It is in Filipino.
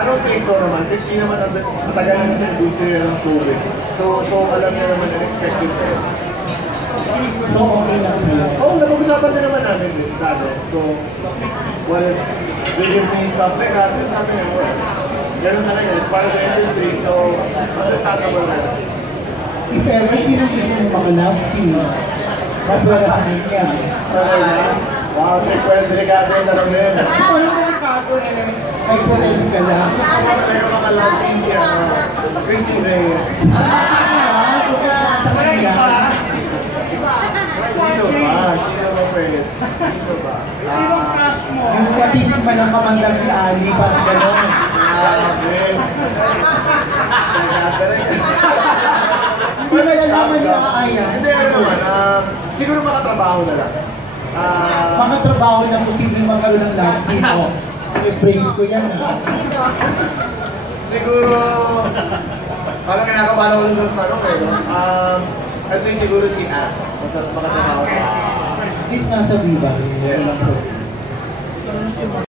I don't think so naman. Kasi naman matagal na sa industriya ng tourist. So alam niya naman unexpected na yun. So okay lang sila? Oo, napag-usapan na naman namin din dati. So, well, they give me stuff like that, and sabi niya, well, ganun talaga, it's part of the industry, so understandable na. If ever, sino gusto mo makalab? Sino? Mapura sa niya. Wow, 3 regado na lang rin. Ano mo nakago eh? Ay, pwede ka lang. Gusto mo talaga makalab si Christine Reyes. Sa kanya. Sino ba? Sino ba pwede? Sino ba? Yung katinig pa ng kamandang ni Ali, parang gano'n. Ben. Hindi ba nalaman niya kaya? Hindi, ano naman. Siguro makatrabaho na lang. Mga trabaho na posibleng magkaroon ng love scene mo. I-praise ko yan ha. Siguro, parang kinakabahan ko sa tanong eh. I'd say siguro si Anne. Basta makatrabaho sa... Please nasa Viva. Yeah.